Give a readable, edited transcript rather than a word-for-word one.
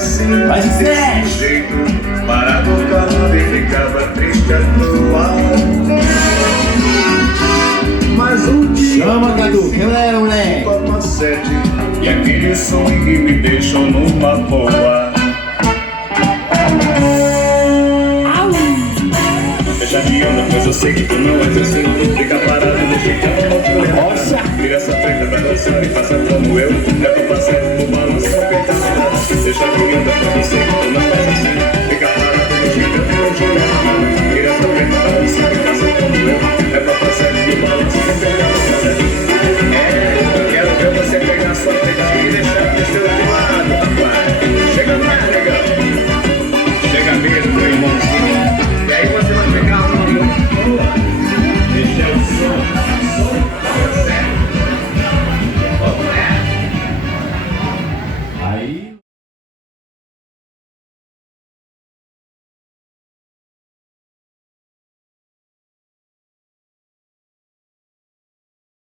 assim, Vai de desse jeito, para tocar nada e ficava triste à toa. Mas um dia chama, Cadu, que era, moleque. Copa 7, e aquele swing me deixou numa boa. Deixa de onda, pois eu sei que tu não és assim. Fica parado, deixa que eu não te lembro. Vira essa frente pra dançar e faça como eu. É Copa 7, o balanço não pensa nada. Deixa de onda, pois eu sei